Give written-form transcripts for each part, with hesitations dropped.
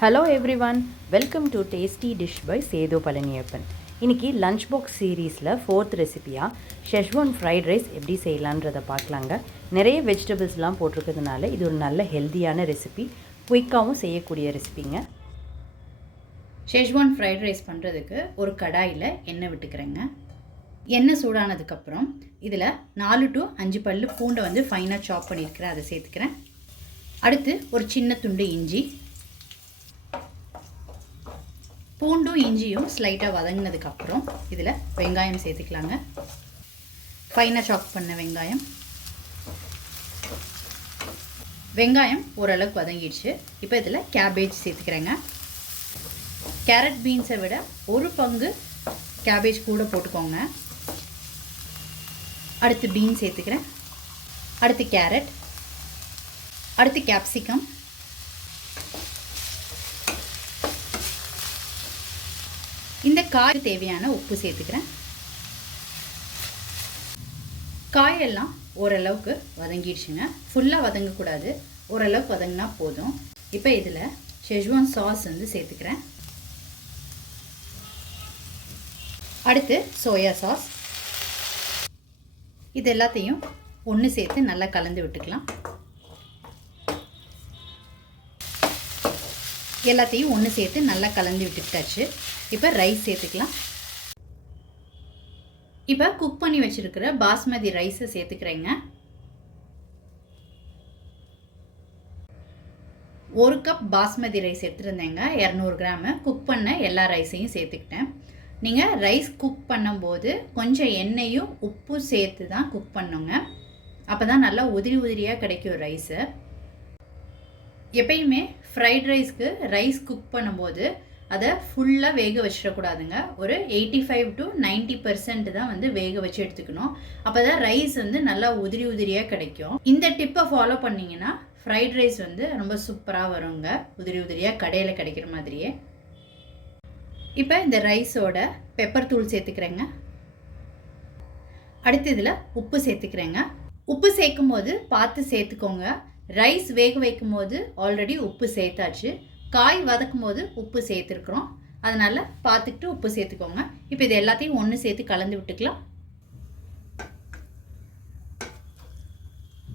Hello everyone, welcome to tasty dish by Sethu Palaniappan. இன்றைக்கி lunch box சீரீஸில் 4th ரெசிபியாக schezwan fried rice எப்படி செய்யலான்றதை பார்க்கலாங்க. நிறைய வெஜிடபிள்ஸ்லாம் போட்டிருக்கிறதுனால இது ஒரு நல்ல ஹெல்த்தியான ரெசிபி, குயிக்காகவும் செய்யக்கூடிய ரெசிபிங்க. ஷெஸ்வான் ஃப்ரைட் ரைஸ் பண்ணுறதுக்கு ஒரு கடாயில் எண்ணெய் விட்டுக்கிறேங்க. எண்ணெய் சூடானதுக்கப்புறம் இதில் 4 to 5 பல்லு பூண்டை ஃபைனாக சாப் பண்ணியிருக்கிறேன், அதை சேர்த்துக்கிறேன். அடுத்து ஒரு சின்ன துண்டு இஞ்சி, பூண்டும் இஞ்சியும் ஸ்லைட்டாக வதங்கினதுக்கப்புறம் இதில் வெங்காயம் சேர்த்துக்கலாங்க. ஃபைனாக சாப் பண்ண வெங்காயம் ஓரளவுக்கு வதங்கிடுச்சு. இப்போ இதில் கேபேஜ் சேர்த்துக்கிறேங்க. கேரட் பீன்ஸை விட ஒரு பங்கு கேபேஜ் கூட போட்டுக்கோங்க. அடுத்து பீன்ஸ் சேர்த்துக்கிறேன். அடுத்து கேரட், அடுத்து கேப்சிகம், இந்த காய் தேவையான உப்பு சேர்த்துக்கிறேன். காயெல்லாம் ஓரளவுக்கு வதங்கிடுச்சுங்க. ஃபுல்லாக வதங்கக்கூடாது, ஓரளவுக்கு வதங்கினா போதும். இப்போ இதில் ஷெஸ்வான் சாஸ் சேர்த்துக்கிறேன். அடுத்து சோயா சாஸ். இது எல்லாத்தையும் ஒன்று சேர்த்து நல்லா கலந்து விட்டுக்கலாம். எல்லாத்தையும் ஒன்று சேர்த்து நல்லா கலந்து விட்டுட்டாச்சு. இப்போ ரைஸ் சேர்த்துக்கலாம். இப்போ குக் பண்ணி வச்சுருக்கிற பாஸ்மதி ரைஸை சேர்த்துக்கிறேங்க. 1 கப் பாஸ்மதி ரைஸ் எடுத்துருந்தேங்க, 200 கிராமு. குக் பண்ண எல்லா ரைஸையும் சேர்த்துக்கிட்டேன். நீங்கள் ரைஸ் குக் பண்ணும்போது கொஞ்சம் எண்ணெயும் உப்பும் சேர்த்து தான் குக் பண்ணுங்க. அப்போ தான் நல்லா உதிரி உதிரியாக கிடைக்கும் ரைஸு. எப்பயுமே ஃப்ரைட் ரைஸ்க்கு ரைஸ் குக் பண்ணும்போது அதை ஃபுல்லாக வேக வச்சிடக்கூடாதுங்க. ஒரு 85 to 90% தான் வேக வச்சு எடுத்துக்கணும். அப்போ தான் ரைஸ் நல்லா உதிரி உதிரியாக கிடைக்கும். இந்த டிப்பை ஃபாலோ பண்ணிங்கன்னா ஃப்ரைட் ரைஸ் ரொம்ப சூப்பராக வருங்க, உதிரி உதிரியாக கடையில் கிடைக்கிற மாதிரியே. இப்போ இந்த ரைஸோட பெப்பர் தூள் சேர்த்துக்கிறேங்க. அடுத்து இதில் உப்பு சேர்த்துக்கிறேங்க. உப்பு சேர்க்கும் போது பார்த்து சேர்த்துக்கோங்க. ரைஸ் வேக வைக்கும் போது ஆல்ரெடி உப்பு சேர்த்தாச்சு, காய் வதக்கும் போது உப்பு சேர்த்துருக்குறோம், அதனால் பார்த்துக்கிட்டு உப்பு சேர்த்துக்கோங்க. இப்போ இது எல்லாத்தையும் ஒன்று சேர்த்து கலந்து விட்டுக்கலாம்.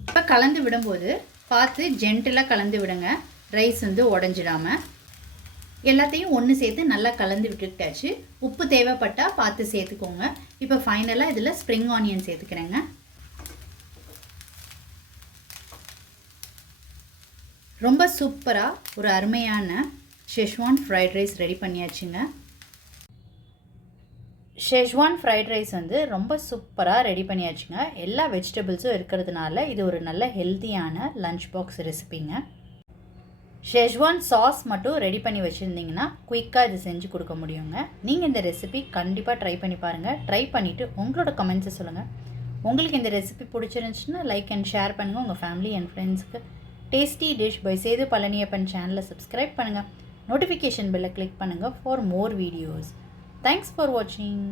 இப்போ கலந்து விடும்போது பார்த்து ஜென்டிலாக கலந்து விடுங்க, ரைஸ் உடஞ்சிடாமல். எல்லாத்தையும் ஒன்று சேர்த்து நல்லா கலந்து விட்டுக்கிட்டாச்சு. உப்பு தேவைப்பட்டால் பார்த்து சேர்த்துக்கோங்க. இப்போ ஃபைனலாக இதில் ஸ்ப்ரிங் ஆனியன் சேர்த்துக்கிறேங்க. ரொம்ப சூப்பராக ஒரு அருமையான ஷெஸ்வான் ஃப்ரைட் ரைஸ் ரெடி பண்ணியாச்சுங்க. ஷெஸ்வான் ஃப்ரைட் ரைஸ் ரொம்ப சூப்பராக ரெடி பண்ணியாச்சுங்க. எல்லா வெஜிடபிள்ஸும் இருக்கிறதுனால இது ஒரு நல்ல ஹெல்த்தியான லஞ்ச் பாக்ஸ் ரெசிபிங்க. ஷெஸ்வான் சாஸ் மட்டும் ரெடி பண்ணி வச்சுருந்தீங்கன்னா குயிக்காக இது செஞ்சு கொடுக்க முடியுங்க. நீங்கள் இந்த ரெசிபி கண்டிப்பாக ட்ரை பண்ணி பாருங்கள். ட்ரை பண்ணிவிட்டு உங்களோட கமெண்ட்ஸை சொல்லுங்கள். உங்களுக்கு இந்த ரெசிபி பிடிச்சிருந்துச்சுன்னா லைக் அண்ட் ஷேர் பண்ணுங்கள் உங்கள் ஃபேமிலி அண்ட் ஃப்ரெண்ட்ஸ்க்கு. Tasty dish by Sethu Palaniappan சேனலை சப்ஸ்கிரைப் பண்ணுங்கள். நோட்டிஃபிகேஷன் பெல்லை கிளிக் பண்ணுங்கள் for more videos. Thanks for வாட்சிங்.